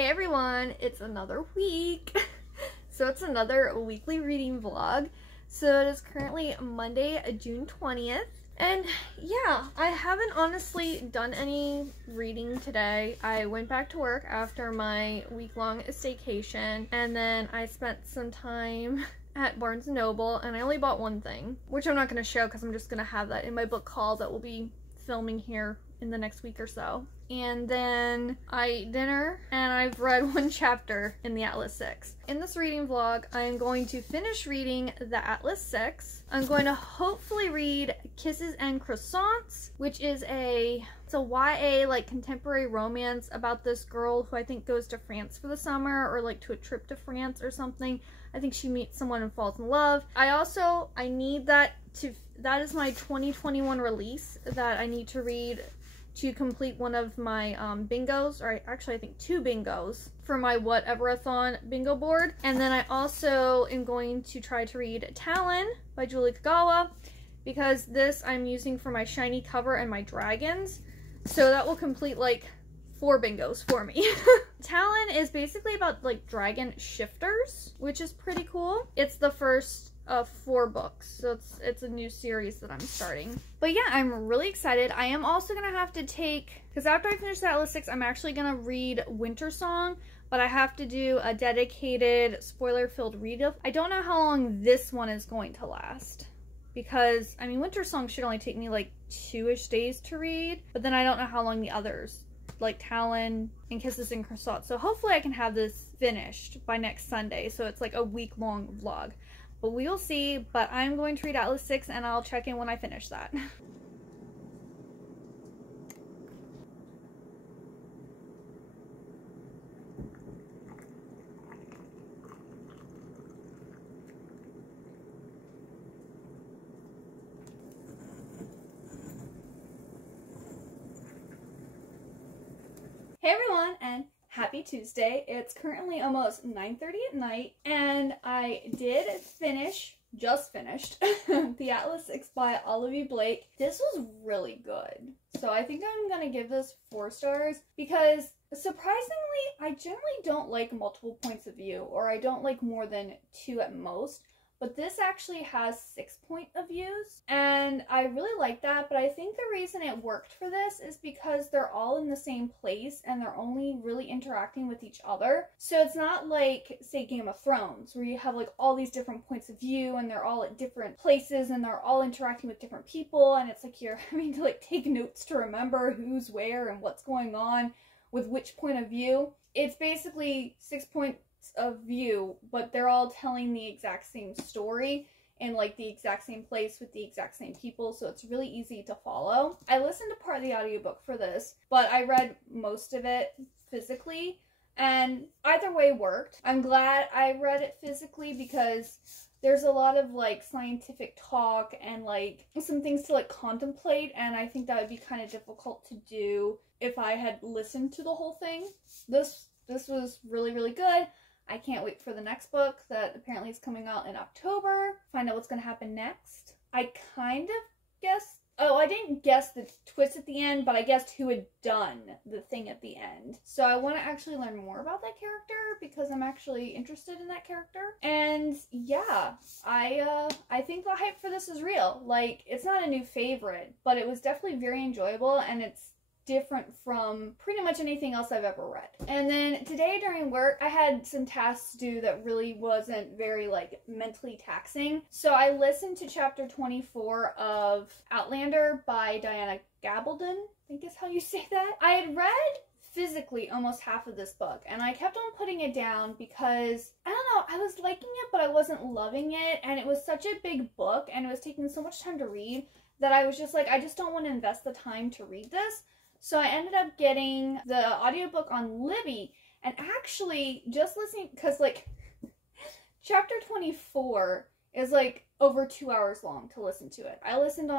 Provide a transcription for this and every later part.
Hey everyone, it's another week. So it's another weekly reading vlog. So it is currently Monday, June 20th. And yeah, I haven't honestly done any reading today. I went back to work after my week-long staycation, and then I spent some time at Barnes & Noble, and I only bought one thing, which I'm not going to show because I'm just going to have that in my book haul that we'll be filming here in the next week or so. And then I ate dinner, and I've read one chapter in the Atlas 6. In this reading vlog, I'm going to finish reading the Atlas 6. I'm going to hopefully read Kisses and Croissants, which is it's a YA, like, contemporary romance about this girl who I think goes to France for the summer, or like to a trip to France or something. I think she meets someone and falls in love. I need that is my 2021 release that I need to read to complete one of my bingos, or actually I think 2 bingos for my Whatever-a-thon bingo board. And then I also am going to try to read Talon by Julie Kagawa, because this I'm using for my shiny cover and my dragons. So that will complete like 4 bingos for me. Talon is basically about like dragon shifters, which is pretty cool. It's the first of 4 books, so it's a new series that I'm starting. But yeah, I'm really excited. I am also gonna have to take, because after I finish the Atlas 6, I'm actually gonna read Winter Song, but I have to do a dedicated spoiler-filled read of. I don't know how long this one is going to last, because I mean Winter Song should only take me like 2-ish days to read, but then I don't know how long the others, like Talon and Kisses and Croissants. So hopefully I can have this finished by next Sunday, so it's like a week-long vlog. But we will see. But I'm going to read Atlas 6, and I'll check in when I finish that. Hey everyone, and happy Tuesday. It's currently almost 9:30 at night, and I just finished the Atlas 6 by Olivia Blake. This was really good. So I think I'm gonna give this 4 stars, because surprisingly, I generally don't like multiple points of view, or I don't like more than 2 at most. But this actually has 6 point of views, and I really like that. But I think the reason it worked for this is because they're all in the same place and they're only really interacting with each other. So it's not like, say, Game of Thrones, where you have like all these different points of view and they're all at different places and they're all interacting with different people, and it's like you're having to like take notes to remember who's where and what's going on with which point of view. It's basically 6 points of view, but they're all telling the exact same story in like the exact same place with the exact same people, so it's really easy to follow. I listened to part of the audiobook for this, but I read most of it physically, and either way worked. I'm glad I read it physically because there's a lot of like scientific talk and like some things to like contemplate, and I think that would be kind of difficult to do if I had listened to the whole thing. This was really, really good. I can't wait for the next book that apparently is coming out in October. Find out what's going to happen next. I kind of guessed, I didn't guess the twist at the end, but I guessed who had done the thing at the end. So I want to actually learn more about that character because I'm actually interested in that character. And yeah, I think the hype for this is real. Like, it's not a new favorite, but it was definitely very enjoyable, and it's different from pretty much anything else I've ever read. And then today during work, I had some tasks to do that really wasn't very like mentally taxing. So I listened to chapter 24 of Outlander by Gabaldon, I think is how you say that. I had read physically almost half of this book, and I kept on putting it down because, I don't know, I was liking it, but I wasn't loving it, and it was such a big book, and it was taking so much time to read that I was just like, I just don't want to invest the time to read this. So I ended up getting the audiobook on Libby, and actually just listening, because like chapter 24 is like over 2 hours long to listen to it. I listened to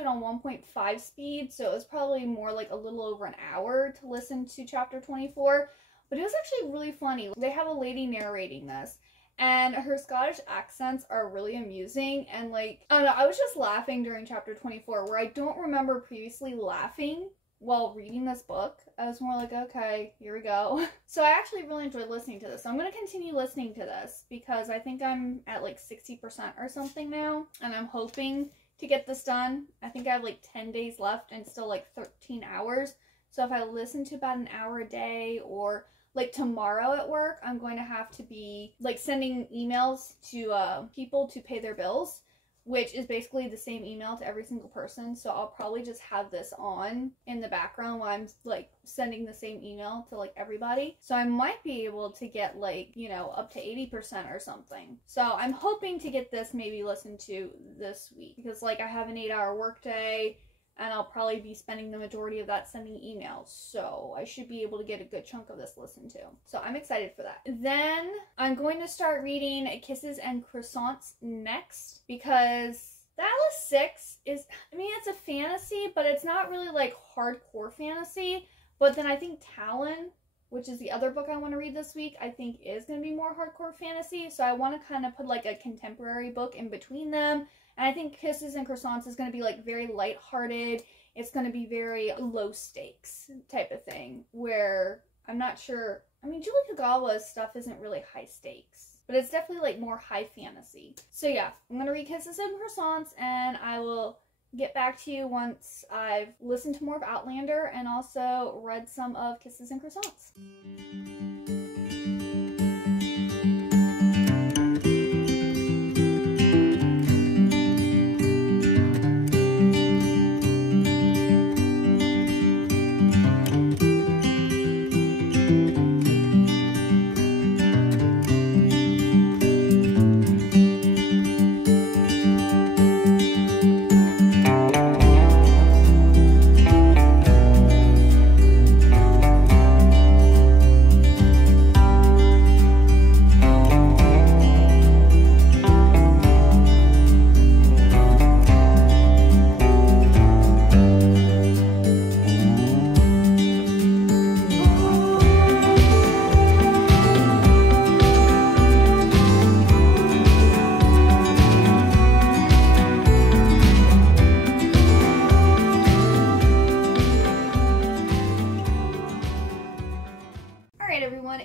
it on 1.5 speed, so it was probably more like a little over an hour to listen to chapter 24, but it was actually really funny. They have a lady narrating this, and her Scottish accents are really amusing, and like, I don't know, I was just laughing during chapter 24, where I don't remember previously laughing while reading this book. I was more like, okay, here we go. So I actually really enjoyed listening to this. So I'm going to continue listening to this because I think I'm at like 60% or something now. And I'm hoping to get this done. I think I have like 10 days left and still like 13 hours. So if I listen to about an hour a day, or like tomorrow at work, I'm going to have to be like sending emails to people to pay their bills, which is basically the same email to every single person. So I'll probably just have this on in the background while I'm like sending the same email to like everybody. So I might be able to get like, you know, up to 80% or something. So I'm hoping to get this maybe listened to this week, because like I have an 8-hour workday, and I'll probably be spending the majority of that sending emails. So I should be able to get a good chunk of this listened to. So I'm excited for that. Then I'm going to start reading Kisses and Croissants next, because the Atlas 6 is, I mean, it's a fantasy, but it's not really like hardcore fantasy. But then I think Talon, which is the other book I want to read this week, I think is going to be more hardcore fantasy. So I want to kind of put like a contemporary book in between them. And I think Kisses and Croissants is going to be like very lighthearted. It's going to be very low stakes type of thing, where I'm not sure. I mean, Julie Kagawa's stuff isn't really high stakes, but it's definitely like more high fantasy. So yeah, I'm going to read Kisses and Croissants, and I will get back to you once I've listened to more of Outlander and also read some of Kisses and Croissants.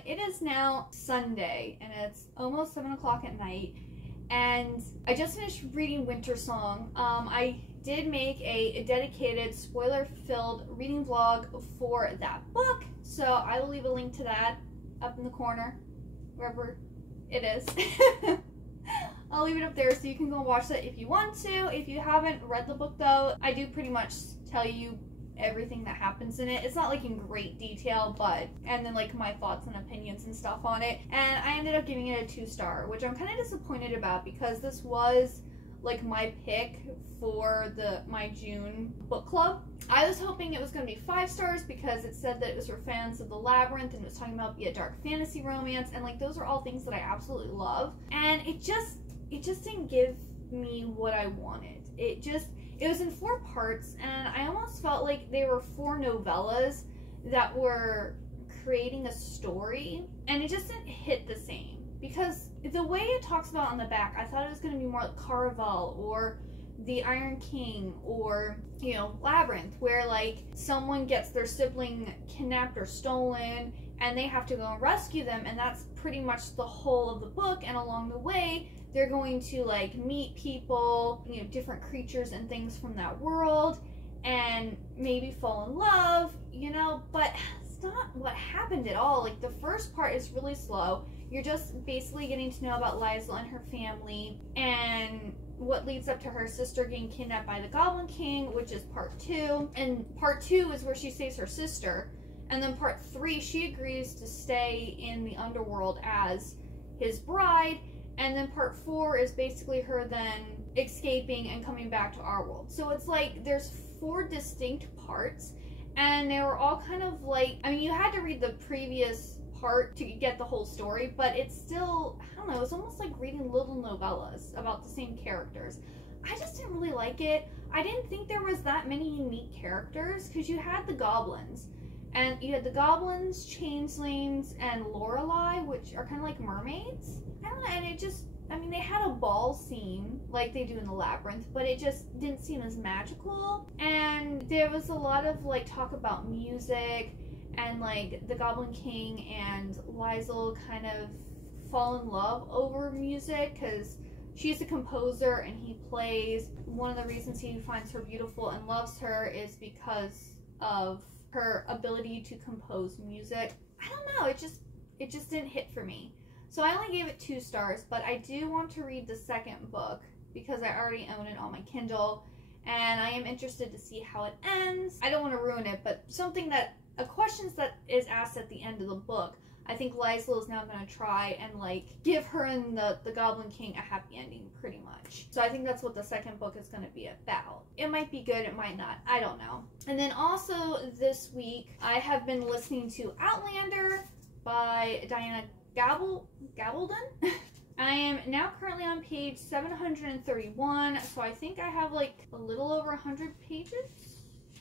It is now Sunday, and it's almost 7 o'clock at night, and I just finished reading Winter Song. I did make a dedicated spoiler-filled reading vlog for that book, so I will leave a link to that up in the corner, wherever it is. I'll leave it up there so you can go watch that if you want to. If you haven't read the book, though, I do pretty much tell you everything that happens in it. It's not like in great detail, but, and then like my thoughts and opinions and stuff on it. And I ended up giving it a 2-star, which I'm kind of disappointed about, because this was like my pick for my June book club. I was hoping it was going to be 5 stars, because it said that it was for fans of the Labyrinth, and it was talking about a dark fantasy romance, and like those are all things that I absolutely love. And it just didn't give me what I wanted. It was in 4 parts, and I almost felt like they were 4 novellas that were creating a story, and it just didn't hit the same. Because the way it talks about on the back, I thought it was going to be more like Caraval or The Iron King, or, you know, Labyrinth, where like someone gets their sibling kidnapped or stolen, and they have to go and rescue them, and that's pretty much the whole of the book. And along the way, they're going to like meet people, you know, different creatures and things from that world, and maybe fall in love, you know, but it's not what happened at all. Like the first part is really slow. You're just basically getting to know about Liza and her family, and what leads up to her sister getting kidnapped by the Goblin King, which is part 2. And part 2 is where she saves her sister. And then part 3, she agrees to stay in the underworld as his bride. And then part 4 is basically her then escaping and coming back to our world. So it's like there's 4 distinct parts, and they were all kind of like, I mean, you had to read the previous part to get the whole story, but it's still, I don't know, it's almost like reading little novellas about the same characters. I just didn't really like it. I didn't think there was that many unique characters, because you had the goblins. And you had the goblins, changelings, and Lorelei, which are kind of like mermaids. I don't know, and I mean, they had a ball scene like they do in the Labyrinth, but it just didn't seem as magical. And there was a lot of like talk about music, and like the Goblin King and Liesel kind of fall in love over music because she's a composer and he plays. One of the reasons he finds her beautiful and loves her is because of her ability to compose music. I don't know, it just didn't hit for me. So I only gave it 2 stars, but I do want to read the second book because I already own it on my Kindle, and I am interested to see how it ends. I don't want to ruin it, but a question that is asked at the end of the book, I think Liesel is now going to try and like give her and the Goblin King a happy ending, pretty much. So I think that's what the second book is going to be about. It might be good, it might not, I don't know. And then also this week, I have been listening to Outlander by Diana Gabaldon. I am now currently on page 731, so I think I have like a little over 100 pages.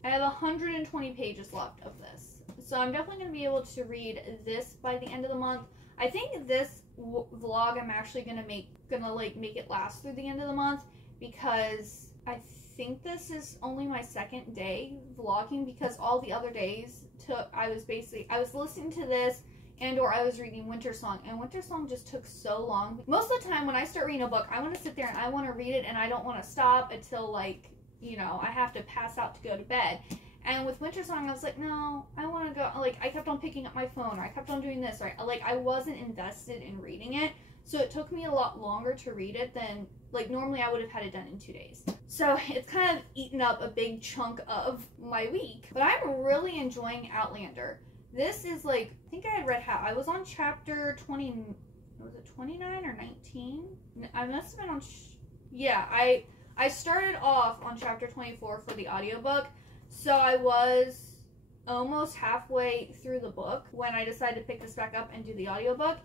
I have 120 pages left of this. So I'm definitely going to be able to read this by the end of the month. I think this vlog I'm actually going to make it last through the end of the month, because I think this is only my second day vlogging, because all the other days I was listening to this or I was reading Winter Song, and Winter Song just took so long. Most of the time when I start reading a book, I want to sit there and I want to read it, and I don't want to stop until like, you know, I have to pass out to go to bed. And with Winter Song, I was like, no, I want to go, like, I kept on picking up my phone, or I kept on doing this, or like, I wasn't invested in reading it, so it took me a lot longer to read it than, like, normally I would have had it done in 2 days. So it's kind of eaten up a big chunk of my week, but I'm really enjoying Outlander. This is like, I think I had read how, I was on chapter 20, was it 29 or 19? I must have been on, yeah, I started off on chapter 24 for the audiobook, so I was almost halfway through the book when I decided to pick this back up and do the audiobook,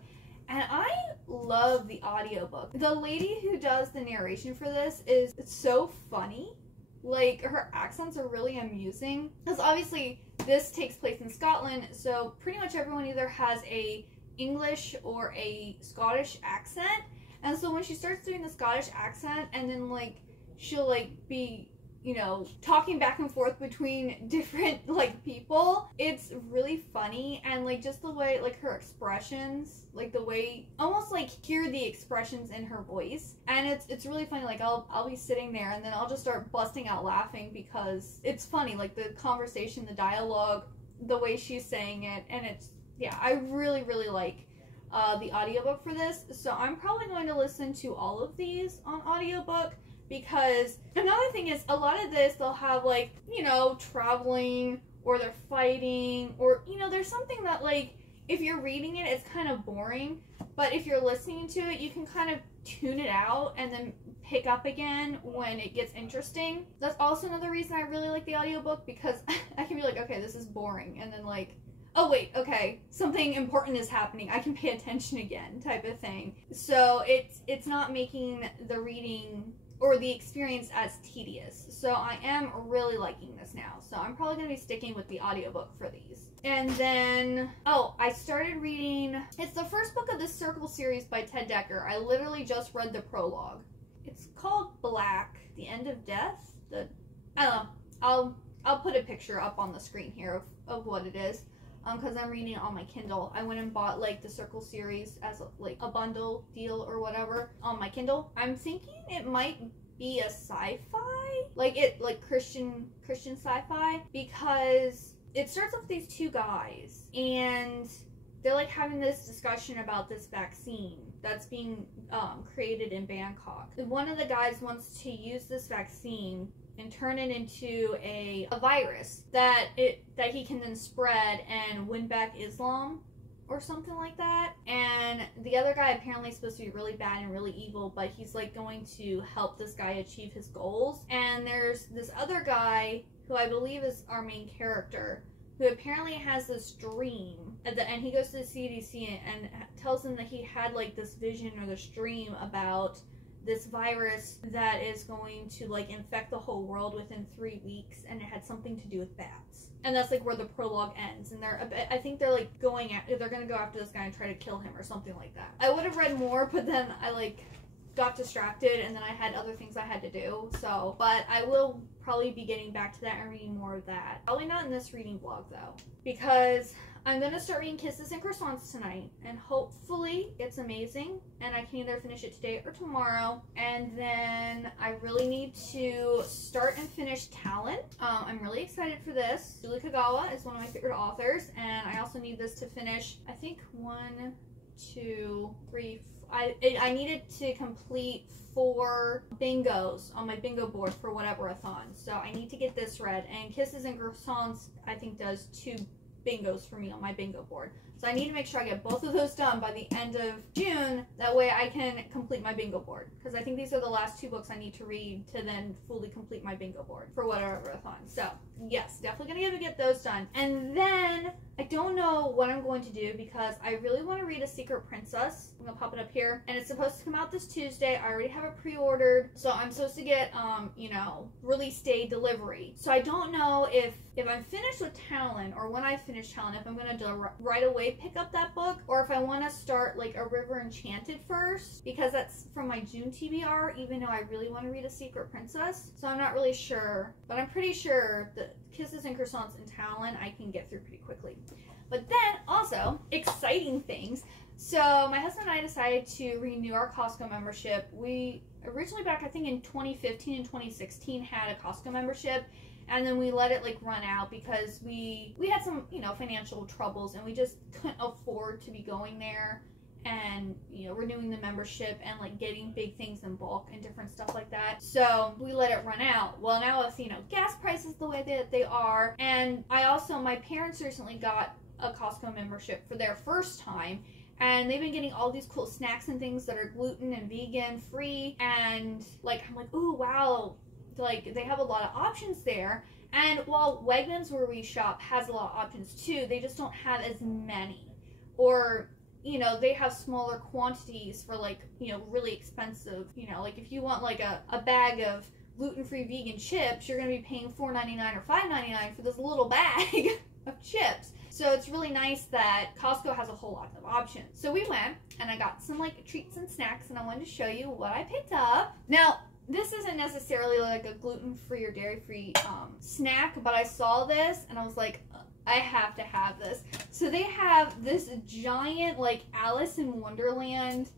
and I love the audiobook. The lady who does the narration for this is so funny. Like, her accents are really amusing, because obviously this takes place in Scotland, so pretty much everyone either has a English or a Scottish accent, and so when she starts doing the Scottish accent, and then like she'll like be, you know, talking back and forth between different like people, it's really funny. And like just the way like her expressions, like the way, almost like hear the expressions in her voice, and it's really funny. Like I'll be sitting there and then I'll just start busting out laughing because it's funny, like the conversation, the dialogue, the way she's saying it, and it's, yeah, I really like the audiobook for this. So I'm probably going to listen to all of these on audiobook, because another thing is, a lot of this they'll have like, you know, traveling, or they're fighting, or, you know, there's something that like if you're reading it it's kind of boring, but if you're listening to it you can kind of tune it out and then pick up again when it gets interesting. That's also another reason I really like the audiobook, because I can be like, okay, this is boring, and then like, oh wait, okay, something important is happening, I can pay attention again, type of thing. So it's not making the reading or the experience as tedious. So I am really liking this now. So I'm probably going to be sticking with the audiobook for these. And then, oh, I started reading, it's the first book of this Circle series by Ted Dekker. I literally just read the prologue. It's called Black, The End of Death. I don't know, I'll put a picture up on the screen here of what it is. Because I'm reading it on my Kindle. I went and bought like the Circle series as like a bundle deal or whatever on my Kindle. I'm thinking it might be a sci-fi, like Christian sci-fi, because it starts off with these 2 guys and they're like having this discussion about this vaccine that's being created in Bangkok. One of the guys wants to use this vaccine and turn it into a virus that he can then spread and win back Islam or something like that. And the other guy apparently is supposed to be really bad and really evil, but he's like going to help this guy achieve his goals. And there's this other guy who I believe is our main character, who apparently has this dream, and he goes to the CDC and tells them that he had like this vision or this dream about this virus that is going to like infect the whole world within 3 weeks, and it had something to do with bats. And that's like where the prologue ends, and I think they're like they're gonna go after this guy and try to kill him or something like that. I would have read more, but then I got distracted and then I had other things I had to do. So, but I will probably be getting back to that and reading more of that. Probably not in this reading vlog though, because I'm going to start reading Kisses and Croissants tonight, and hopefully it's amazing, and I can either finish it today or tomorrow. And then I really need to start and finish Talon. I'm really excited for this. Julie Kagawa is one of my favorite authors, and I also need this to finish, I think 1, 2, 3, I needed to complete 4 bingos on my bingo board for whatever-a-thon. So I need to get this read, and Kisses and Croissants I think does 2 bingos for me on my bingo board. So I need to make sure I get both of those done by the end of June. That way I can complete my bingo board. Because I think these are the last 2 books I need to read to then fully complete my bingo board for whatever-a-thon. So yes, definitely going to get those done. And then I don't know what I'm going to do because I really want to read A Secret Princess. I'm going to pop it up here. And it's supposed to come out this Tuesday. I already have it pre-ordered. So I'm supposed to get, you know, release day delivery. So I don't know if I'm finished with Talon, or when I finish Talon, if I'm going to right away pick up that book, or if I want to start like A River Enchanted first, because that's from my June TBR, even though I really want to read A Secret Princess. So I'm not really sure, but I'm pretty sure that Kisses and Croissants and Talon I can get through pretty quickly. But then also, exciting things. So my husband and I decided to renew our Costco membership. We originally, back I think in 2015 and 2016, had a Costco membership, and then we let it like run out because we had some, you know, financial troubles, and we just couldn't afford to be going there and, you know, renewing the membership and like getting big things in bulk and different stuff like that. So we let it run out. Well, now with, you know, gas prices the way that they are, and my parents recently got a Costco membership for their first time, and they've been getting all these cool snacks and things that are gluten and vegan free, and like I'm like, oh wow, like they have a lot of options there. And while Wegmans, where we shop, has a lot of options too, they just don't have as many, or, you know, they have smaller quantities for like, you know, really expensive, you know, like if you want like a bag of gluten-free vegan chips, you're going to be paying $4.99 or $5.99 for this little bag of chips. So it's really nice that Costco has a whole lot of options. So we went and I got some like treats and snacks, and I wanted to show you what I picked up. Now, this isn't necessarily like a gluten-free or dairy-free snack, but I saw this and I was like, I have to have this. So they have this giant like Alice in Wonderland,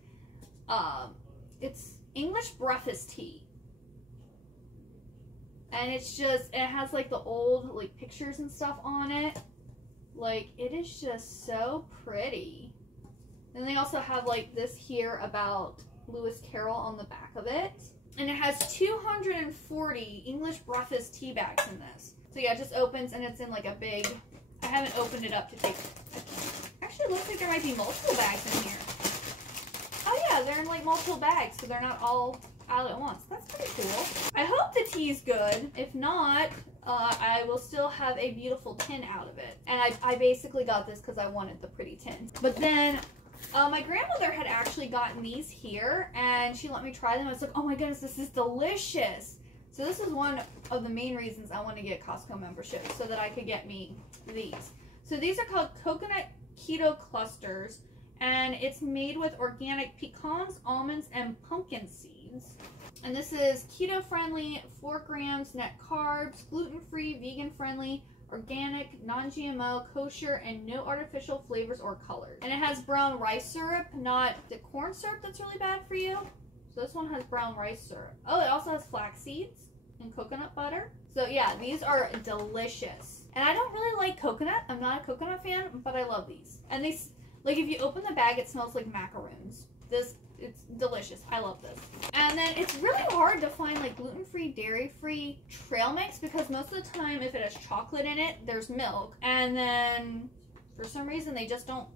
it's English breakfast tea. And it's just, it has like the old like pictures and stuff on it. Like, it is just so pretty. And they also have like this here about Lewis Carroll on the back of it. And it has 240 English breakfast tea bags in this. So yeah, it just opens and it's in like a big, I haven't opened it up to take, actually it looks like there might be multiple bags in here. Oh yeah, they're in like multiple bags, so they're not all out at once. That's pretty cool. I hope the tea's good. If not, I will still have a beautiful tin out of it. And I basically got this because I wanted the pretty tin. But then my grandmother had actually gotten these here, and she let me try them. I was like, oh my goodness, this is delicious. So this is one of the main reasons I want to get Costco membership, so that I could get me these. So these are called Coconut Keto Clusters, and it's made with organic pecans, almonds, and pumpkin seeds. And this is keto friendly, 4 grams net carbs, gluten-free, vegan friendly, organic, non-GMO, kosher, and no artificial flavors or colors. And it has brown rice syrup, not the corn syrup that's really bad for you. So this one has brown rice syrup. Oh, it also has flax seeds and coconut butter. So yeah, these are delicious. And I don't really like coconut. I'm not a coconut fan, but I love these. And these, like if you open the bag, it smells like macaroons. It's delicious. I love this. And then it's really hard to find like gluten-free, dairy-free trail mix, because most of the time if it has chocolate in it, there's milk. And then for some reason they just don't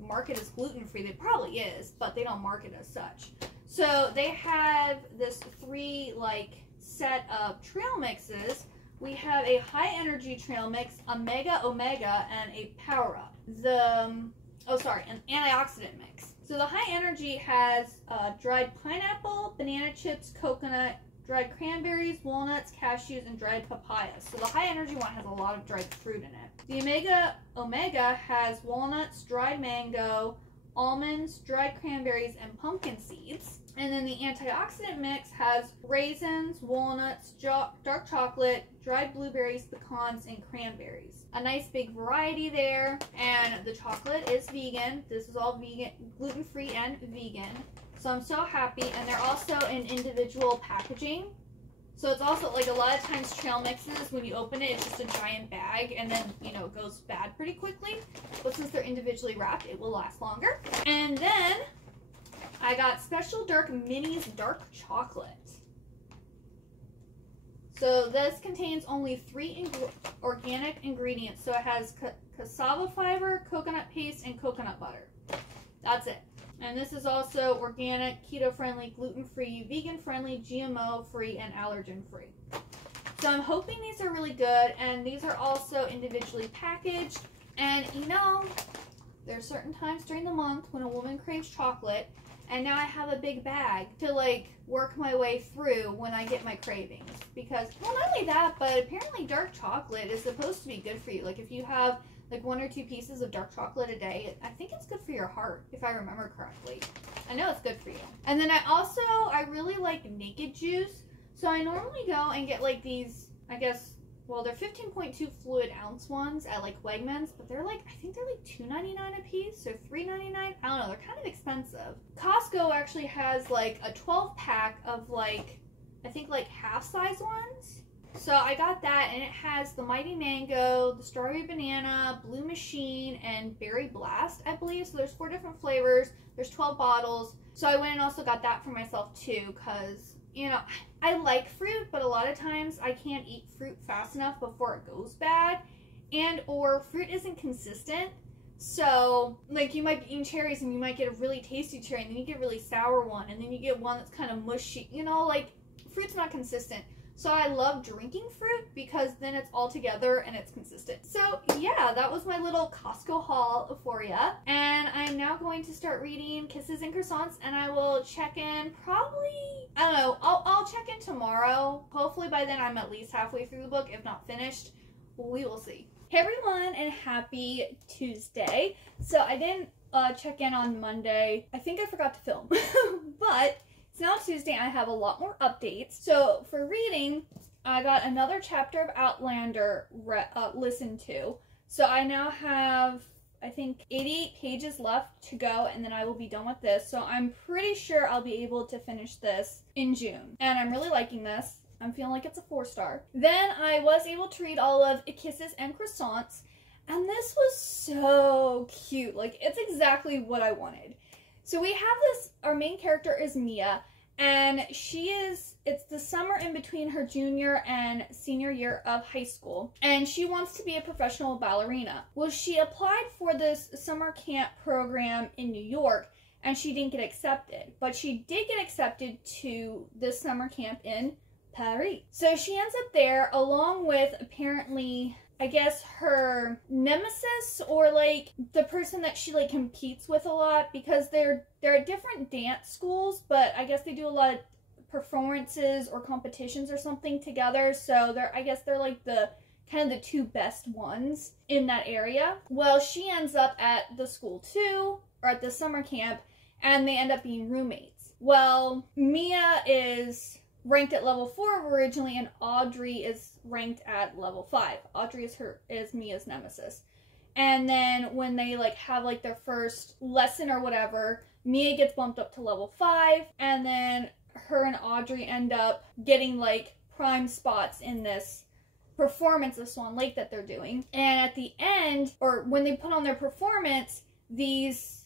market as gluten-free. They probably is, but they don't market as such. So they have this 3 like set of trail mixes. We have a high energy trail mix, a mega omega, and a power up. An antioxidant mix. So the high energy has dried pineapple, banana chips, coconut, dried cranberries, walnuts, cashews, and dried papayas. So the high energy one has a lot of dried fruit in it. The omega has walnuts, dried mango, almonds, dried cranberries, and pumpkin seeds. And then the antioxidant mix has raisins, walnuts, dark chocolate, dried blueberries, pecans, and cranberries. A nice big variety there. And the chocolate is vegan. This is all vegan, gluten-free and vegan. So I'm so happy. And they're also in individual packaging. So it's also like a lot of times trail mixes, when you open it, it's just a giant bag and then, you know, it goes bad pretty quickly. But since they're individually wrapped, it will last longer. And then I got Special Dark Minis Dark Chocolate. So this contains only 3 organic ingredients. So it has cassava fiber, coconut paste, and coconut butter. That's it. And this is also organic, keto-friendly, gluten-free, vegan-friendly, GMO-free, and allergen-free. So I'm hoping these are really good, and these are also individually packaged. And you know, there are certain times during the month when a woman craves chocolate, and now I have a big bag to like work my way through when I get my cravings. Because, well, not only that, but apparently dark chocolate is supposed to be good for you. Like if you have like 1 or 2 pieces of dark chocolate a day, I think it's good for your heart, if I remember correctly. I know it's good for you. And then I really like Naked Juice. So I normally go and get like these, I guess, well, they're 15.2 fluid ounce ones at like Wegmans, but they're like, I think they're like $2.99 a piece or $3.99. I don't know, they're kind of expensive. Costco actually has like a 12 pack of like, I think like half size ones. So I got that, and it has the Mighty Mango, the Strawberry Banana, Blue Machine, and Berry Blast, I believe. So there's 4 different flavors. There's 12 bottles. So I went and also got that for myself too, because, you know, I like fruit, but a lot of times I can't eat fruit fast enough before it goes bad, and or fruit isn't consistent. So, like, you might be eating cherries, and you might get a really tasty cherry, and then you get a really sour one, and then you get one that's kind of mushy. You know, like, fruit's not consistent. So I love drinking fruit because then it's all together and it's consistent. So yeah, that was my little Costco haul for ya. And I'm now going to start reading Kisses and Croissants, and I will check in probably, I don't know, I'll check in tomorrow. Hopefully by then I'm at least halfway through the book, if not finished. We will see. Hey everyone, and happy Tuesday. So I didn't check in on Monday. I think I forgot to film, but it's now Tuesday, and I have a lot more updates. So for reading, I got another chapter of Outlander listened to. So I now have, I think, 88 pages left to go, and then I will be done with this. So I'm pretty sure I'll be able to finish this in June. And I'm really liking this. I'm feeling like it's a 4-star. Then I was able to read all of Kisses and Croissants, and this was so cute. Like, it's exactly what I wanted. So we have this, our main character is Mia, and it's the summer in between her junior and senior year of high school, and she wants to be a professional ballerina. Well, she applied for this summer camp program in New York, and she didn't get accepted, but she did get accepted to this summer camp in Paris. So she ends up there along with, apparently, I guess, her nemesis, or like the person that she like competes with a lot, because they're at different dance schools, but I guess they do a lot of performances or competitions or something together. So I guess they're like the kind of the 2 best ones in that area. Well, she ends up at the school too, or at the summer camp, and they end up being roommates. Well, Mia is ranked at level 4 originally, and Audrey is ranked at level 5. Audrey is Mia's nemesis. And then when they like have like their first lesson or whatever, Mia gets bumped up to level 5, and then her and Audrey end up getting like prime spots in this performance of Swan Lake that they're doing. And at the end, or when they put on their performance, these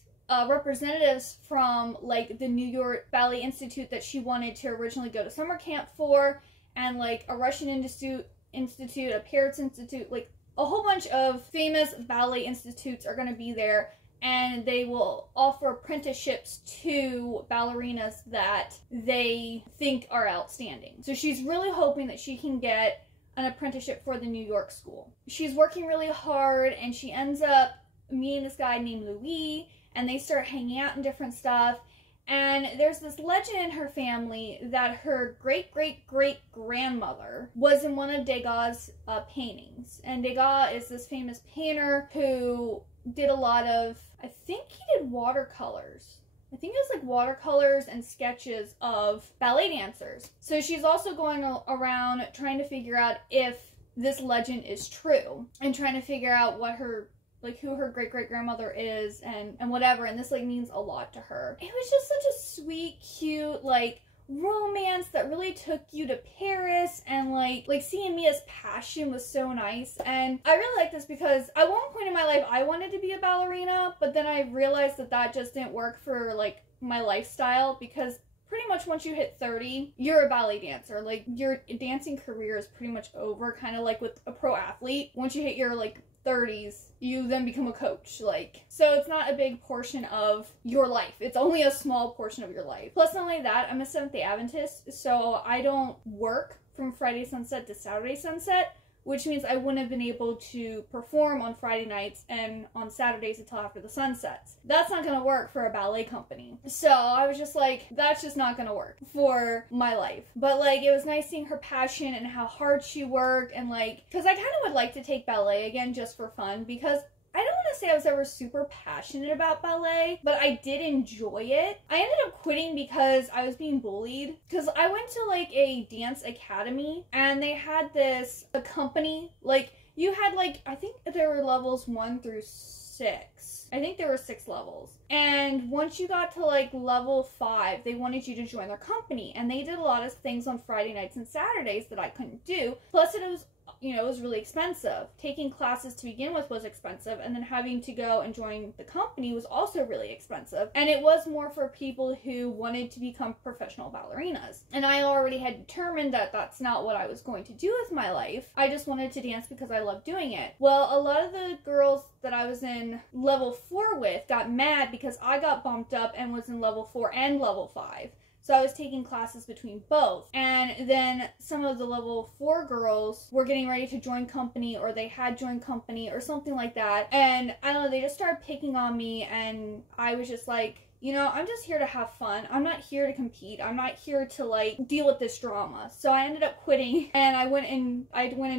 representatives from like the New York Ballet Institute that she wanted to originally go to summer camp for, and like a Russian institute, a Paris Institute, like a whole bunch of famous ballet institutes are going to be there, and they will offer apprenticeships to ballerinas that they think are outstanding. So she's really hoping that she can get an apprenticeship for the New York school. She's working really hard, and she ends up meeting this guy named Louis, and they start hanging out and different stuff. And there's this legend in her family that her great-great-great-grandmother was in one of Degas' paintings. And Degas is this famous painter who did a lot of, I think he did watercolors. I think it was like watercolors and sketches of ballet dancers. So she's also going around trying to figure out if this legend is true and trying to figure out what her, like who her great-great-grandmother is and whatever. And this like means a lot to her. It was just such a sweet, cute, like romance that really took you to Paris, and like seeing Mia's passion was so nice. And I really like this because at one point in my life I wanted to be a ballerina, but then I realized that that just didn't work for like my lifestyle, because pretty much once you hit 30, you're a ballet dancer. Like your dancing career is pretty much over, kind of like with a pro athlete. Once you hit your like 30s, you then become a coach. Like, so it's not a big portion of your life. It's only a small portion of your life. Plus, not only that, I'm a Seventh-day Adventist, so I don't work from Friday sunset to Saturday sunset, which means I wouldn't have been able to perform on Friday nights and on Saturdays until after the sun sets. That's not gonna work for a ballet company. So I was just like, that's just not gonna work for my life. But like, it was nice seeing her passion and how hard she worked, and like, because I kind of would like to take ballet again just for fun, because I don't want to say I was ever super passionate about ballet, but I did enjoy it. I ended up quitting because I was being bullied, because I went to like a dance academy and they had a company, like you had like, I think there were levels 1 through 6. I think there were 6 levels. And once you got to like level 5, they wanted you to join their company, and they did a lot of things on Friday nights and Saturdays that I couldn't do. Plus it was, you know, it was really expensive. Taking classes to begin with was expensive, and then having to go and join the company was also really expensive. And it was more for people who wanted to become professional ballerinas. And I already had determined that that's not what I was going to do with my life. I just wanted to dance because I loved doing it. Well, a lot of the girls that I was in level 4 with got mad because I got bumped up and was in level 4 and level 5. So I was taking classes between both. And then some of the level 4 girls were getting ready to join company, or they had joined company or something like that. And I don't know, they just started picking on me, and I was just like, you know, I'm just here to have fun. I'm not here to compete. I'm not here to like deal with this drama. So I ended up quitting, and I went and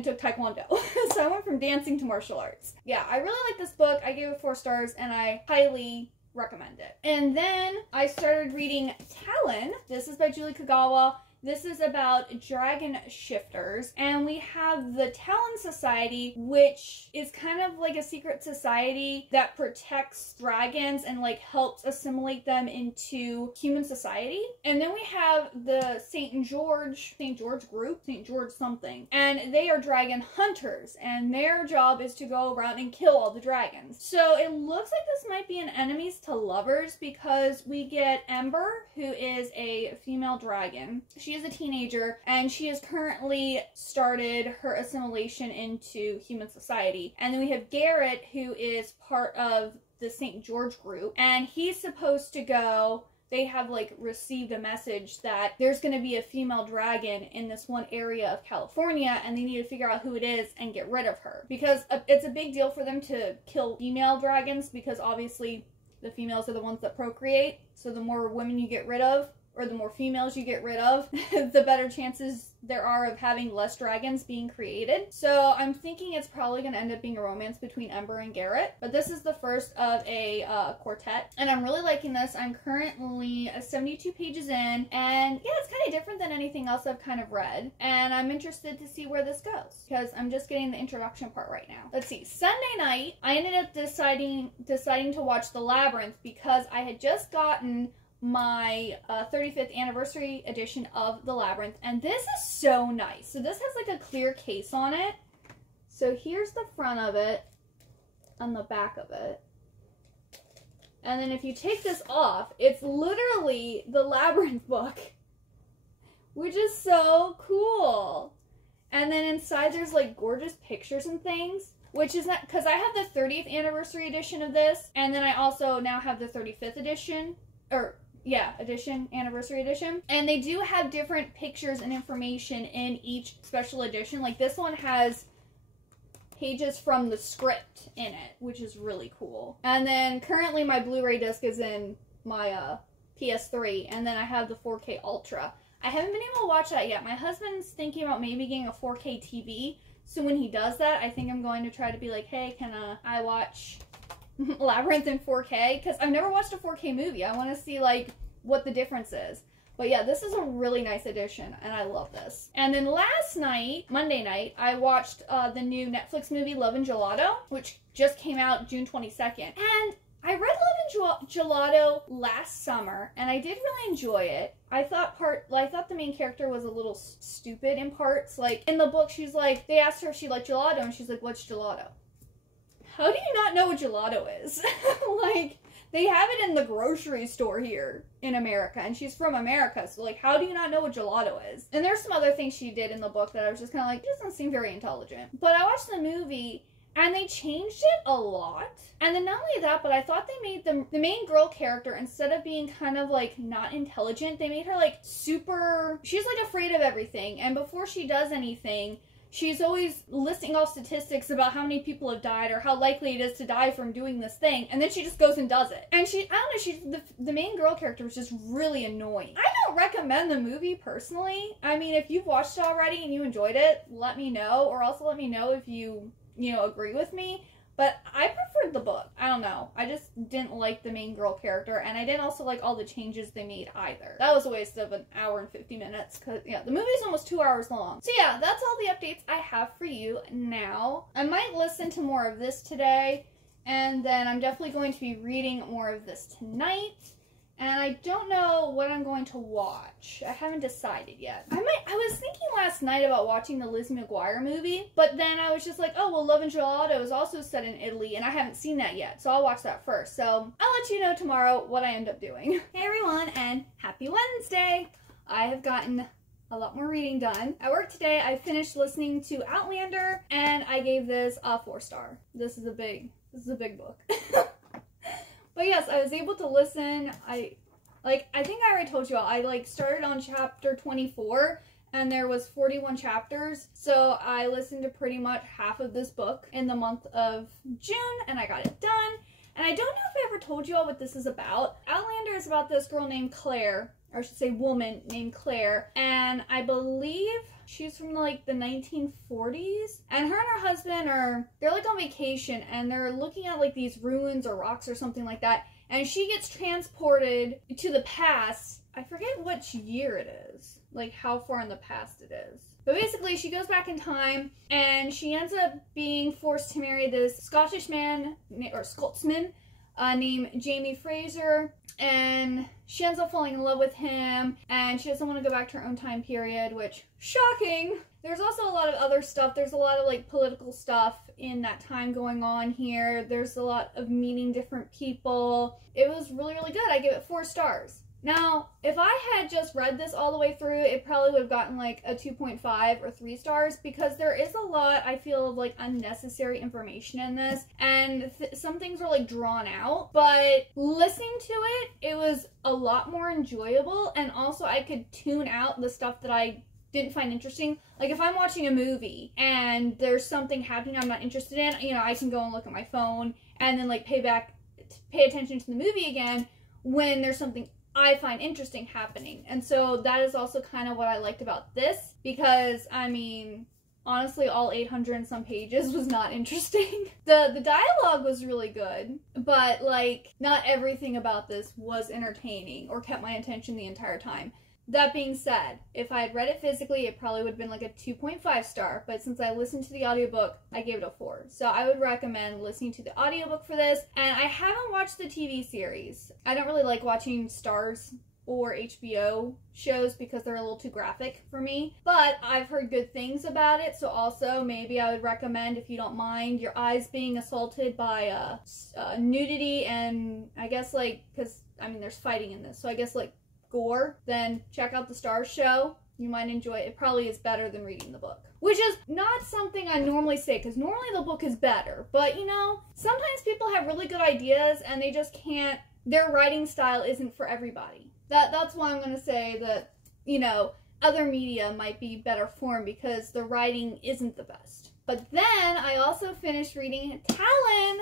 took Taekwondo. So I went from dancing to martial arts. Yeah, I really like this book. I gave it 4 stars, and I highly recommend it. And then I started reading Talon. This is by Julie Kagawa. This is about dragon shifters, and we have the Talon Society, which is kind of like a secret society that protects dragons and like helps assimilate them into human society. And then we have the St. George group, St. George something, and they are dragon hunters, and their job is to go around and kill all the dragons. So it looks like this might be an enemies to lovers, because we get Ember, who is a female dragon. She is a teenager, and she has currently started her assimilation into human society. And then we have Garrett, who is part of the St. George group, and he's supposed to go. They have like received a message that there's going to be a female dragon in this one area of California, and they need to figure out who it is and get rid of her, because it's a big deal for them to kill female dragons, because obviously the females are the ones that procreate. So the more women you get rid of, or the more females you get rid of, the better chances there are of having less dragons being created. So I'm thinking it's probably going to end up being a romance between Ember and Garrett. But this is the first of a quartet, and I'm really liking this. I'm currently 72 pages in, and yeah, it's kind of different than anything else I've kind of read. And I'm interested to see where this goes, because I'm just getting the introduction part right now. Let's see. Sunday night, I ended up deciding to watch The Labyrinth, because I had just gotten my 35th anniversary edition of The Labyrinth, and this is so nice. So this has like a clear case on it. So here's the front of it and the back of it. And then if you take this off, it's literally the Labyrinth book, which is so cool. And then inside there's like gorgeous pictures and things, which is not, because I have the 30th anniversary edition of this, and then I also now have the 35th edition, anniversary edition. And they do have different pictures and information in each special edition. Like this one has pages from the script in it, which is really cool. And then currently my Blu-ray disc is in my PS3, and then I have the 4K Ultra. I haven't been able to watch that yet. My husband's thinking about maybe getting a 4K TV, so when he does that, I think I'm going to try to be like, hey, can I watch Labyrinth in 4K, because I've never watched a 4K movie. I want to see, like, what the difference is. But yeah, this is a really nice addition, and I love this. And then last night, Monday night, I watched the new Netflix movie Love and Gelato, which just came out June 22nd. And I read Love and Gelato last summer, and I did really enjoy it. I thought the main character was a little stupid in parts. Like, in the book, she's like, they asked her if she liked gelato, and she's like, what's gelato? How do you not know what gelato is? Like, they have it in the grocery store here in America, and she's from America, so, like, how do you not know what gelato is? And there's some other things she did in the book that I was just kind of like, this doesn't seem very intelligent. But I watched the movie, and they changed it a lot. And then not only that, but I thought they made the main girl character, instead of being kind of, like, not intelligent, they made her, like, super... She's, like, afraid of everything, and before she does anything... She's always listing off statistics about how many people have died or how likely it is to die from doing this thing, and then she just goes and does it. And I don't know, the main girl character was just really annoying. I don't recommend the movie personally. I mean, if you've watched it already and you enjoyed it, let me know, or also let me know if you agree with me. But I preferred the book. I don't know. I just didn't like the main girl character, and I didn't also like all the changes they made either. That was a waste of an hour and 50 minutes, because, yeah, the movie's almost 2 hours long. So, yeah, that's all the updates I have for you now. I might listen to more of this today, and then I'm definitely going to be reading more of this tonight. And I don't know what I'm going to watch. I haven't decided yet. I was thinking last night about watching the Lizzie McGuire movie, but then I was just like, oh, well, Love and Gelato is also set in Italy, and I haven't seen that yet, so I'll watch that first. So I'll let you know tomorrow what I end up doing. Hey, everyone, and happy Wednesday! I have gotten a lot more reading done. At work today, I finished listening to Outlander, and I gave this a 4-star. This is a big book. But yes, I was able to listen. I think I already told you all, I started on chapter 24, and there was 41 chapters. So I listened to pretty much half of this book in the month of June, and I got it done. And I don't know if I ever told you all what this is about. Outlander is about this girl named Claire, or I should say woman named Claire, and I believe she's from like the 1940s, and her husband they're like on vacation, and they're looking at like these ruins or rocks or something like that, and she gets transported to the past. I forget which year it is, like how far in the past it is. But basically, she goes back in time, and she ends up being forced to marry this Scottish man, or Scotsman, named Jamie Fraser, and she ends up falling in love with him, and she doesn't want to go back to her own time period, which, shocking! There's also a lot of other stuff. There's a lot of, like, political stuff in that time going on here. There's a lot of meeting different people. It was really, really good. I give it 4 stars. Now, if I had just read this all the way through, it probably would have gotten like a 2.5 or 3 stars, because there is a lot, I feel, of like unnecessary information in this, and some things are like drawn out, but listening to it, it was a lot more enjoyable, and also I could tune out the stuff that I didn't find interesting. Like if I'm watching a movie and there's something happening I'm not interested in, I can go and look at my phone and then like pay attention to the movie again when there's something I find interesting happening. And so that is also kind of what I liked about this, because I mean, honestly, all 800 and some pages was not interesting. The dialogue was really good, but like not everything about this was entertaining or kept my attention the entire time. That being said, if I had read it physically, it probably would have been like a 2.5 star, but since I listened to the audiobook, I gave it a 4. So I would recommend listening to the audiobook for this, and I haven't watched the TV series. I don't really like watching Starz or HBO shows because they're a little too graphic for me, but I've heard good things about it, so also maybe I would recommend, if you don't mind your eyes being assaulted by nudity and I guess like, because I mean there's fighting in this, so I guess like gore, then check out the Starz show. You might enjoy it. It probably is better than reading the book, which is not something I normally say, because normally the book is better, but sometimes people have really good ideas and they just can't, their writing style isn't for everybody. That's why I'm going to say that, other media might be better form because the writing isn't the best. But then I also finished reading Talon.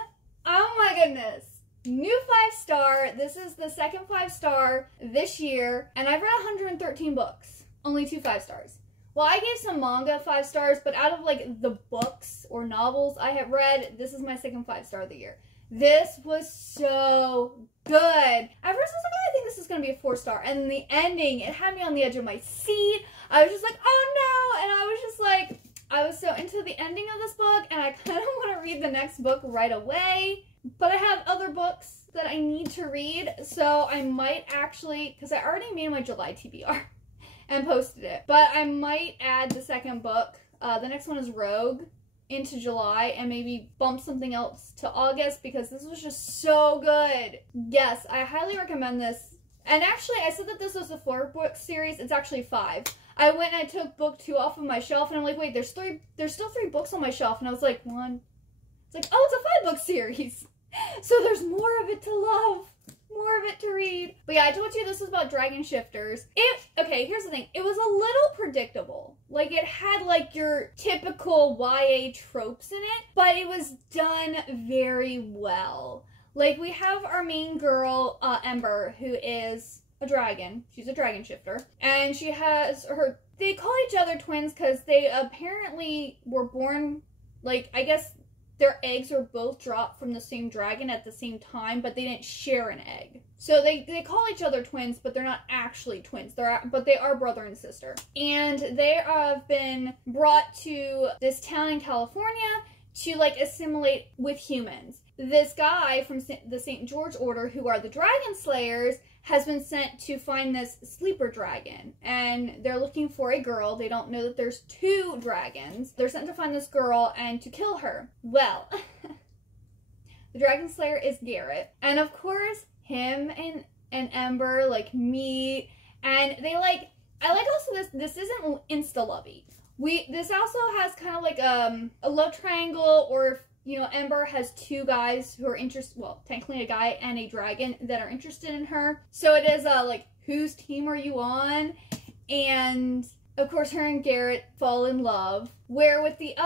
Oh my goodness. New 5-star. This is the second 5-star this year, and I've read 113 books. Only 2 5-stars. Well, I gave some manga 5 stars, but out of like the books or novels I have read, this is my second 5-star of the year. This was so good. At first I was like, oh, I think this is going to be a 4-star. And the ending, it had me on the edge of my seat. I was just like, oh no. And I was just like, I was so into the ending of this book and I kind of want to read the next book right away. But I have other books that I need to read. So I might actually, because I already made my July TBR and posted it. But I might add the second book. The next one is Rogue into July and maybe bump something else to August because this was just so good. Yes, I highly recommend this. And actually, I said that this was a 4-book series. It's actually 5. I went and I took book 2 off of my shelf and I'm like, wait, there's still 3 books on my shelf. And I was like, 1. It's like, oh, it's a 5-book series. So there's more of it to love. More of it to read. But yeah, I told you this was about dragon shifters. Okay, here's the thing. It was a little predictable. Like, it had, like, your typical YA tropes in it, but it was done very well. Like, we have our main girl, Ember, who is a dragon. She's a dragon shifter. And she has her... They call each other twins because they apparently were born, like, I guess... Their eggs were both dropped from the same dragon at the same time, but they didn't share an egg. So they call each other twins, but they're not actually twins. But they are brother and sister. And they have been brought to this town in California to, like, assimilate with humans. This guy from the St. George Order, who are the Dragon Slayers, has been sent to find this sleeper dragon. And they're looking for a girl. They don't know that there's 2 dragons. They're sent to find this girl and to kill her. Well, the Dragon Slayer is Garrett. And of course, him and Ember, like, meet. And they, like, I like also this isn't insta-lovey. This also has kind of like a love triangle, or you know, Ember has 2 guys who are interested, well, technically a guy and a dragon that are interested in her. So it is, like, whose team are you on? And, of course, her and Garrett fall in love. Where with the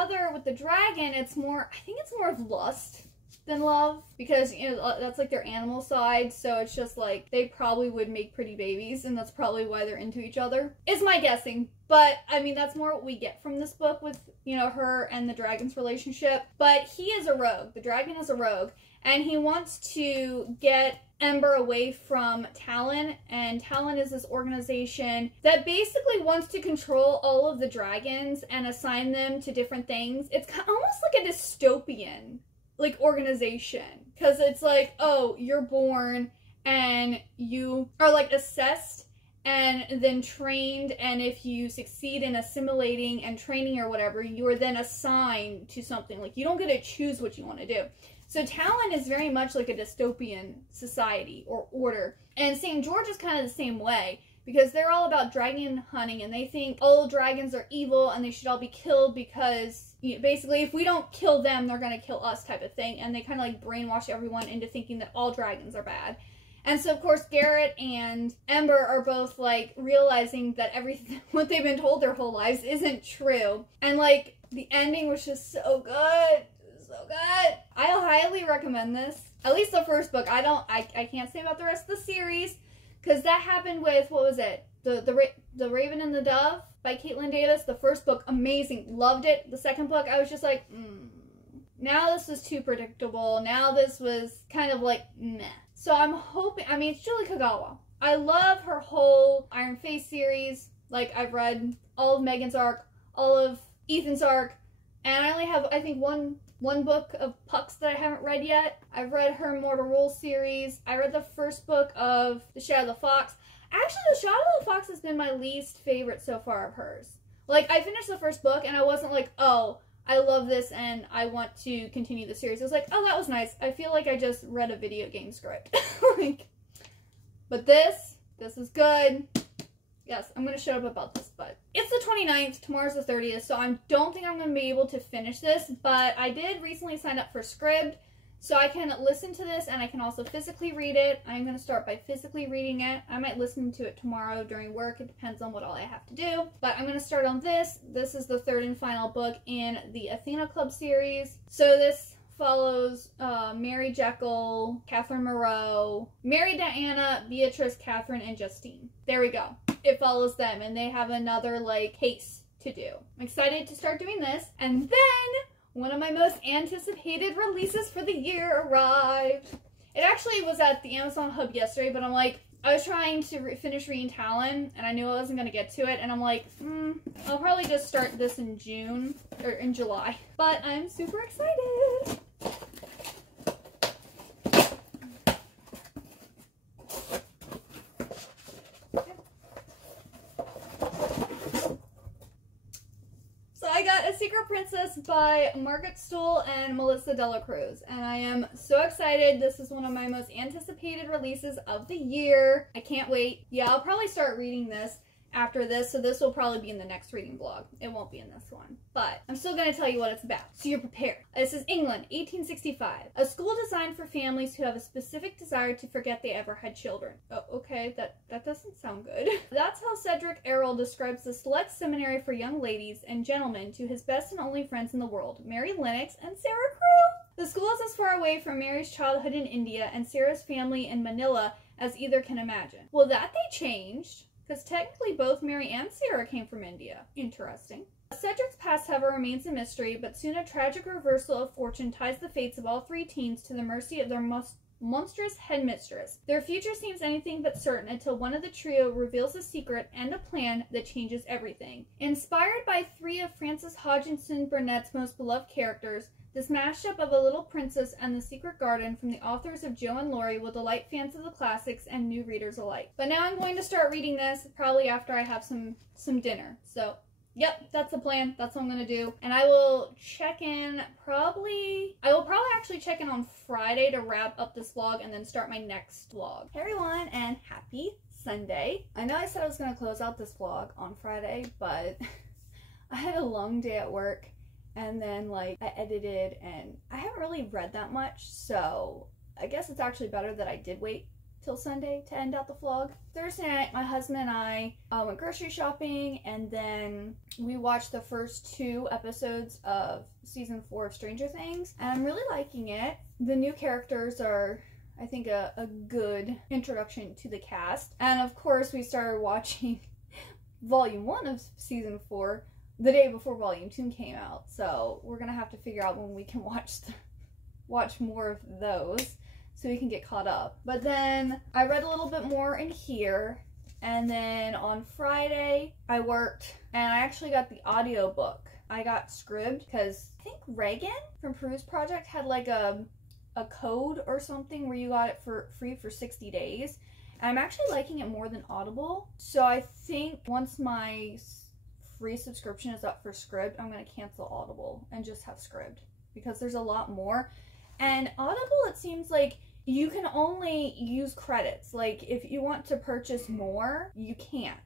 dragon, it's more, I think it's more of lust than love. Because, you know, that's, like, their animal side. So it's just, like, they probably would make pretty babies. And that's probably why they're into each other. Is my guessing. But, I mean, that's more what we get from this book with, you know, her and the dragon's relationship. But he is a rogue. The dragon is a rogue. And he wants to get Ember away from Talon. And Talon is this organization that basically wants to control all of the dragons and assign them to different things. It's almost like a dystopian, like, organization. Because it's like, oh, you're born and you are, like, assessed and then trained, and if you succeed in assimilating and training or whatever, you are then assigned to something. Like, you don't get to choose what you want to do. So Talon is very much like a dystopian society or order. And St. George is kind of the same way, because they're all about dragon hunting, and they think all dragons are evil and they should all be killed because, you know, basically if we don't kill them, they're going to kill us type of thing. And they kind of like brainwash everyone into thinking that all dragons are bad. And so, of course, Garrett and Ember are both, like, realizing that everything, what they've been told their whole lives isn't true. And, like, the ending was just so good. So good. I highly recommend this. At least the first book. I can't say about the rest of the series, because that happened with, what was it? The Raven and the Dove by Caitlin Davis. The first book, amazing. Loved it. The second book, I was just like, Now this was too predictable. Now this was kind of like, meh. So I'm hoping, I mean, it's Julie Kagawa. I love her whole Iron Face series. Like, I've read all of Megan's arc, all of Ethan's arc, and I only have, I think, one book of Puck's that I haven't read yet. I've read her Mortal Rule series. I read the first book of The Shadow of the Fox. Actually, The Shadow of the Fox has been my least favorite so far of hers. Like, I finished the first book, and I wasn't like, oh, I love this and I want to continue the series. I was like, oh, that was nice. I feel like I just read a video game script. Like, but this is good. Yes, I'm going to shut up about this, but it's the 29th. Tomorrow's the 30th, so I don't think I'm going to be able to finish this, but I did recently sign up for Scribd, so I can listen to this and I can also physically read it. I'm going to start by physically reading it. I might listen to it tomorrow during work. It depends on what all I have to do. But I'm going to start on this. This is the 3rd and final book in the Athena Club series. So this follows Mary Jekyll, Catherine Moreau, Mary Diana, Beatrice, Catherine, and Justine. There we go. It follows them and they have another, like, case to do. I'm excited to start doing this. And then one of my most anticipated releases for the year arrived. It actually was at the Amazon hub yesterday, but I'm like, I was trying to finish reading Talon, and I knew I wasn't going to get to it, and I'm like, I'll probably just start this in June, or in July. But I'm super excited! I got A Secret Princess by Margaret Stohl and Melissa De La Cruz, and I am so excited. This is one of my most anticipated releases of the year. I can't wait. Yeah, I'll probably start reading this after this, so this will probably be in the next reading vlog. It won't be in this one, but I'm still going to tell you what it's about, so you're prepared. This is England, 1865. A school designed for families who have a specific desire to forget they ever had children. Oh, okay, that doesn't sound good. That's how Cedric Errol describes the select seminary for young ladies and gentlemen to his best and only friends in the world, Mary Lennox and Sarah Crewe. The school is as far away from Mary's childhood in India and Sarah's family in Manila as either can imagine. Well, that they changed. Because technically both Mary and Sarah came from India. Interesting. Cedric's past, however, remains a mystery, but soon a tragic reversal of fortune ties the fates of all three teens to the mercy of their monstrous headmistress. Their future seems anything but certain until one of the trio reveals a secret and a plan that changes everything. Inspired by three of Frances Hodgson Burnett's most beloved characters, this mashup of A Little Princess and The Secret Garden from the authors of Jo and Laurie will delight fans of the classics and new readers alike. But now I'm going to start reading this probably after I have some dinner. So, yep, that's the plan. That's what I'm going to do. And I will check in I will probably actually check in on Friday to wrap up this vlog and then start my next vlog. Hey everyone, and happy Sunday. I know I said I was going to close out this vlog on Friday, but I had a long day at work. And then, like, I edited, and I haven't really read that much, so I guess it's actually better that I did wait till Sunday to end out the vlog. Thursday night, my husband and I went grocery shopping, and then we watched the first 2 episodes of season 4 of Stranger Things, and I'm really liking it. The new characters are, I think, a good introduction to the cast. And of course, we started watching volume 1 of season 4 the day before volume 2 came out, so we're gonna have to figure out when we can watch more of those so we can get caught up. But then I read a little bit more in here, and then on Friday I worked and I actually got the audiobook. I got Scribd because I think Reagan from Peruse Project had like a code or something where you got it for free for 60 days. And I'm actually liking it more than Audible, so I think once my free subscription is up for Scribd, I'm going to cancel Audible and just have Scribd because there's a lot more. And Audible, it seems like you can only use credits. Like, if you want to purchase more, you can't.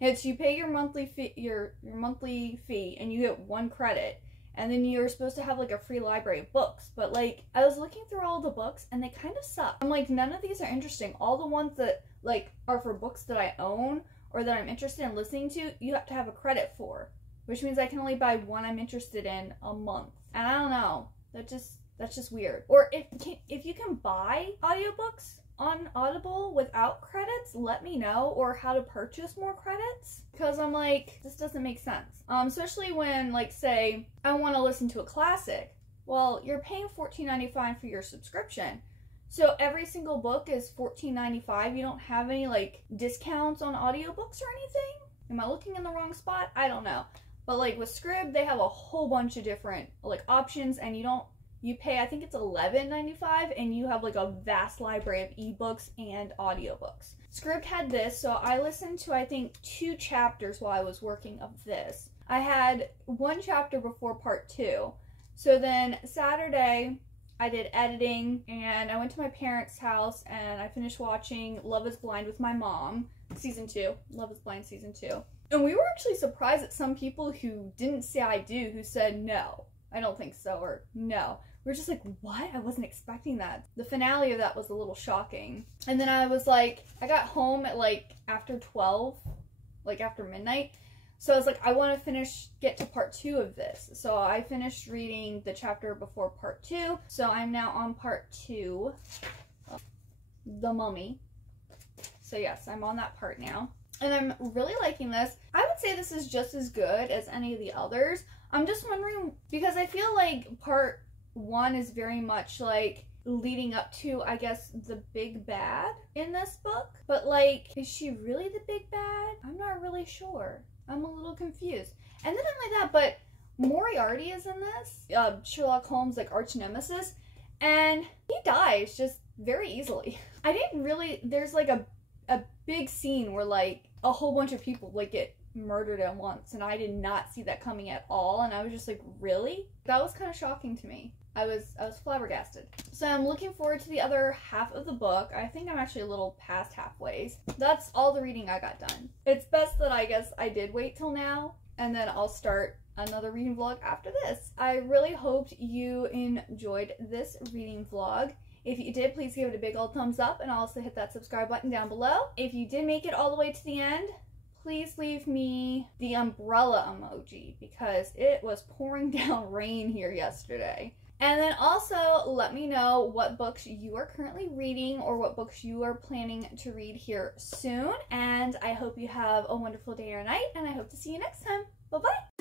It's you pay your monthly fee, your monthly fee, and you get 1 credit, and then you're supposed to have like a free library of books. But like, I was looking through all the books and they kind of suck. I'm like, none of these are interesting. All the ones that like are for books that I own or that I'm interested in listening to, you have to have a credit for, which means I can only buy one I'm interested in a month. And I don't know, that's just weird. Or if you can buy audiobooks on Audible without credits, let me know, or how to purchase more credits, because I'm like, this doesn't make sense. Especially when, like, say I want to listen to a classic. Well, you're paying $14.95 for your subscription. So every single book is $14.95. You don't have any like discounts on audiobooks or anything? Am I looking in the wrong spot? I don't know. But like with Scribd, they have a whole bunch of different like options, and you pay, I think it's $11.95, and you have like a vast library of ebooks and audiobooks. Scribd had this, so I listened to I think 2 chapters while I was working of this. I had 1 chapter before part 2. So then Saturday I did editing, and I went to my parents' house, and I finished watching Love is Blind with my mom, season 2. Love is Blind season 2. And we were actually surprised at some people who didn't say I do, who said no, I don't think so, or no. We were just like, what? I wasn't expecting that. The finale of that was a little shocking. And then I was like, I got home at like after 12, like after midnight. So I was like, I want to get to part 2 of this. So I finished reading the chapter before part 2. So I'm now on part 2 of The Mummy. So yes, I'm on that part now. And I'm really liking this. I would say this is just as good as any of the others. I'm just wondering, because I feel like part 1 is very much like leading up to, I guess, the big bad in this book. But like, is she really the big bad? I'm not really sure. I'm a little confused. And then I'm like that, but Moriarty is in this, Sherlock Holmes' like arch nemesis, and he dies just very easily. I didn't really, there's like a big scene where like a whole bunch of people like get murdered at once, and I did not see that coming at all, and I was just like, really? That was kind of shocking to me. I was flabbergasted. So I'm looking forward to the other half of the book. I think I'm actually a little past halfway. That's all the reading I got done. It's best that I guess I did wait till now, and then I'll start another reading vlog after this. I really hoped you enjoyed this reading vlog. If you did, please give it a big old thumbs up, and also hit that subscribe button down below. If you did make it all the way to the end, please leave me the umbrella emoji, because it was pouring down rain here yesterday. And then also let me know what books you are currently reading or what books you are planning to read here soon. And I hope you have a wonderful day or night, and I hope to see you next time. Bye-bye!